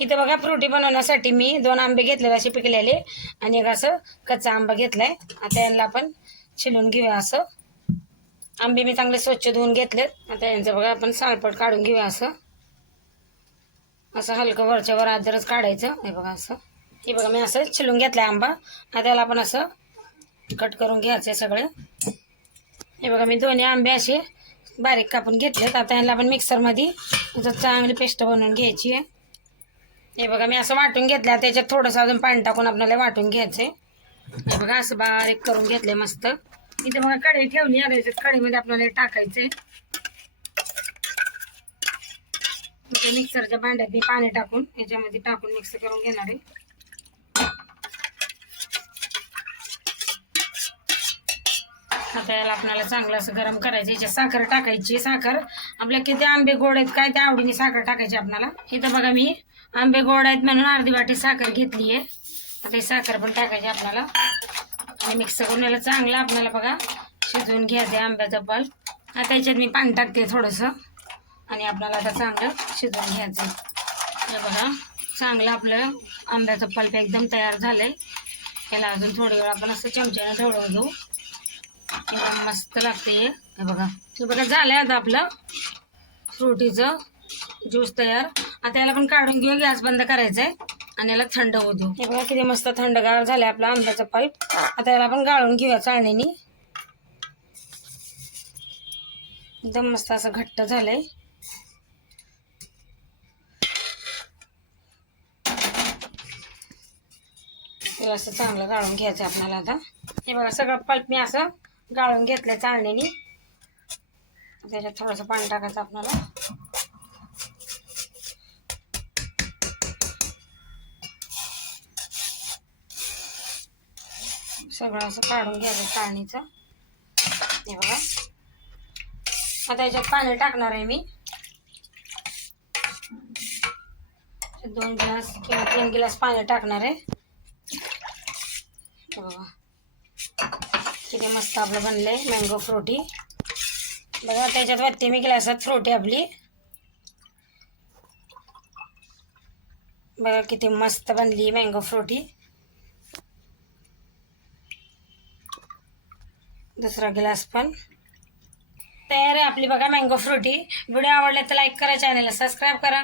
इथं बघा फ्रुटी बनवण्यासाठी मी 2 आंबे घेतलेले असे पिकलेले आणि एक असं कच्चा आंबा घेतलाय. आता यांना आपण छिलून घेऊया. असं आंबे मी चांगले स्वच्छ धुवून घेतलेत. आता यांचं बघा आपण सालपट काढून घेऊया. असं असं हलकं वरच्या वर आदरच काढायचं. हे बघा असं, हे बघा मी असं छिलून घेतलाय आंबा. आता याला आपण असं कट करून घ्यायचं सगळे. हे बघा मी दोन्ही आंबे असे बारीक कापून घेतलेत. आता यांना आपण मिक्सरमध्ये चांगली पेस्ट बनवून घ्यायची आहे. हे बघा मी असं वाटून घेतलं. त्याच्यात थोडंसं अजून पाणी टाकून आपल्याला वाटून घ्यायचंय. हे बघा असं बारीक करून घेतलंय मस्त. इथे बघा कढई ठेवली आहे. त्याच्यात कढईमध्ये आपल्याला टाकायचंय. मिक्सरच्या भांड्यात मी पाणी टाकून याच्यामध्ये टाकून मिक्स करून घेणार आहे. आता याला आपल्याला चांगलं असं गरम करायचं. याच्यात साखर टाकायची. साखर आपल्या किती आंबे गोड आहेत काय त्या आवडीने साखर टाकायची आपल्याला. इथं बघा मी आंबे गोड आहेत म्हणून अर्धी वाटी साखर घेतली आहे. आता ही साखर पण टाकायची आपल्याला आणि मिक्स करून याला चांगलं आपल्याला बघा शिजवून घ्यायचं आंब्याचं पल्प. आता याच्यात मी पाणी टाकते थोडंसं आणि आपल्याला आता चांगलं शिजवून घ्यायचं. हे बघा चांगलं आपलं आंब्याचं पल्प एकदम तयार झालंय. याला अजून थोडी वेळ आपण असं चमच्याने ढवळून घेऊ. एकदम मस्त लागते. हे बघा, हे बघा झालंय आता आपलं फ्रुटीचं ज्यूस तयार. आता याला पण काढून घेऊ. गॅस बंद करायचा आहे आणि याला थंड होऊ देऊ. हे बघा किती मस्त थंडगार झालं आपला आंब्याचा पल्प. आता याला आपण गाळून घेऊया चाळणीने. एकदम मस्त असं घट्ट झालंय. त्याला असं चांगलं गाळून घ्यायचं आपल्याला. आता हे बघा सगळं पल्प मी असं गाळून घेतलंय चाळणीने. त्याच्यात थोडंसं पाणी टाकायचं आपल्याला. सगळं असं काढून घ्यायचं चाळणीचं. हे बघा आता याच्यात पाणी टाकणार आहे मी. 2 ग्लास किंवा 3 ग्लास पाणी टाकणार आहे. हे बघा किती मस्त आपलं बनलंय मँगो फ्रुटी. बघा त्याच्यात वरती मी ग्लासात फ्रुटी आपली. बघा किती मस्त बनली मँगो फ्रुटी. दुसरा ग्लास पण तयार आहे आपली बघा मँगो फ्रुटी. व्हिडिओ आवडला तर लाईक करा, चॅनलला सबस्क्राईब करा.